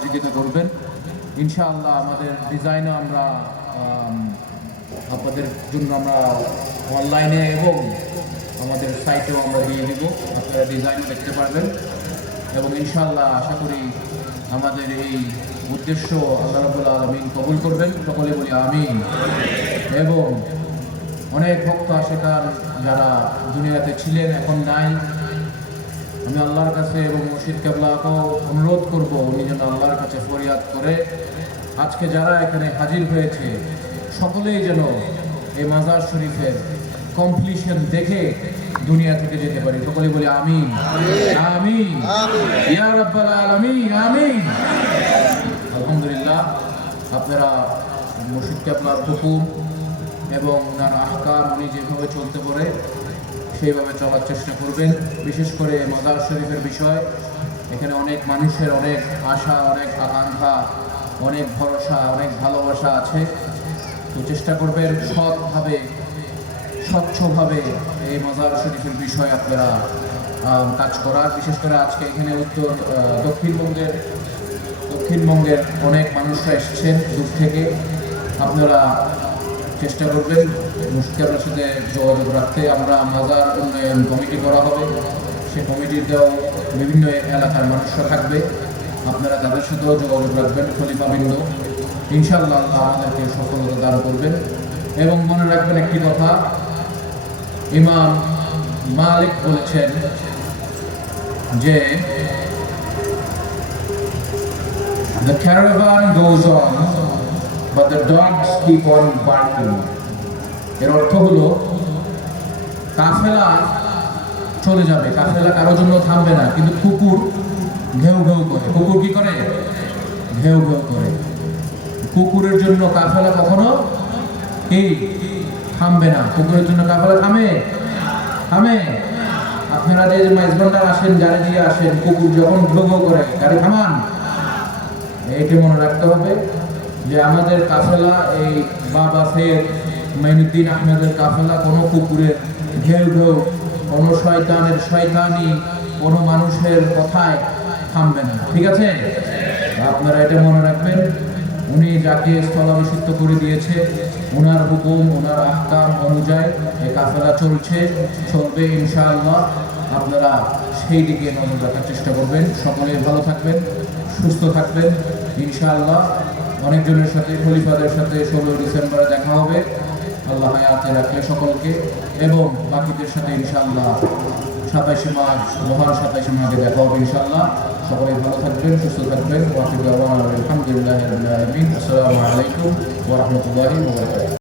সহযোগিতা করবেন। ইনশাআল্লাহ আমাদের ডিজাইনও আমরা আপনাদের জন্য আমরা অনলাইনে এবং আমাদের সাইটেও আমরা দিয়ে দিব, আপনারা ডিজাইনও দেখতে পারবেন। এবং ইনশাআল্লাহ আশা করি আমাদের এই উদ্দেশ্য আল্লাহ রাব্বুল আলামিন কবুল করবেন, সকলে বলি আমিন। এবং অনেক ভক্ত আশিকার যারা দুনিয়াতে ছিলেন, এখন নাই, আমি আল্লাহর কাছে এবং মুর্শিদ কেবলাকেও অনুরোধ করব উনি যেন আল্লাহর কাছে ফরিয়াদ করে আজকে যারা এখানে হাজির হয়েছে সকলেই যেন এই মাজার শরীফের কমপ্লিশন দেখে দুনিয়া থেকে যেতে পারি, সকলে বলি আমিন আমিন ইয়া রাব্বাল আলামিন আমিন। আলহামদুলিল্লাহ, আপনারা মুর্শিদ কেবলার হুকুম এবং ওনার আহকাম উনি যেভাবে চলতে পারে সেইভাবে চলার চেষ্টা করবেন। বিশেষ করে মাজার শরীফের বিষয়, এখানে অনেক মানুষের অনেক আশা, অনেক আকাঙ্ক্ষা, অনেক ভরসা, অনেক ভালোবাসা আছে। তো চেষ্টা করবেন সৎভাবে স্বচ্ছভাবে এই মাজার শরীফের বিষয়ে আপনারা কাজ করার। বিশেষ করে আজকে এখানে দক্ষিণবঙ্গের অনেক মানুষরা এসেছেন দূর থেকে। আপনারা চেষ্টা করবেন মুশকিলের সাথে যোগাযোগ রাখতে। আমরা মাজার উন্নয়ন কমিটি করা হবে, সেই কমিটিতেও বিভিন্ন এলাকার মানুষরা থাকবে, আপনারা তাদের সাথেও যোগাযোগ রাখবেন। খলিফাবৃন্দ ইনশাআল্লাহ আল্লাহ আমাদেরকে সফলতা দান করবেন। এবং মনে রাখবেন একটি কথা, ইমাম মালিক বলেছেন যে the caravan goes on but the dogs keep on barking। এর অর্থ হলো কাফেলা চলে যাবে, কাফেলা কারোর জন্য থামবে না, কিন্তু কুকুর ঘেউ ঘেউ করে। কুকুর কি করে? ঘেউ ঘেউ করে। কুকুরের জন্য কাফেলা কখনো কি থামবে না। কুকুরের জন্য কাফেলা থামে? আপনারা যে মাইজবান্ডার আসেন, গাড়ি দিয়ে আসেন, কুকুর যখন ঘেউ ঘেউ করে গাড়ি থামান। এইটি মনে রাখতে হবে যে আমাদের কাফেলা, এই বাবা সৈয়দ মাইনুদ্দিন আহমেদের কাফেলা কোনো কুকুরের ঘেউ ঘেউ, কোনো শয়তানের শয়তানি, কোনো মানুষের কথায় থামবে না, ঠিক আছে? আপনারা এটা মনে রাখবেন। উনি যাকে স্থলাভিষিক্ত করে দিয়েছে, ওনার হুকুম, ওনার আহকাম অনুযায়ী এই কাফেলা চলবে ইনশাআল্লাহ। আপনারা সেই দিকে নজর রাখার চেষ্টা করবেন। সকলে ভালো থাকবেন, সুস্থ থাকবেন ইনশাআল্লাহ। অনেকজনের সাথে, খলিফাদের সাথে 16 ডিসেম্বরে দেখা হবে আল্লাহ হায়াতে রাখলে সকলকে, এবং বাকিদের সাথে ইনশাআল্লাহ 27 মার্চ মহান 27 মার্চে দেখা হবে ইনশাআল্লাহ। সকলে ভালো থাকবেন, সুস্থ থাকবেন। আলহামদুলিল্লাহি রাব্বিল আলামিন। আসসালামু আলাইকুম ওয়া রাহমাতুল্লাহি ওয়া বারাকাতুহু।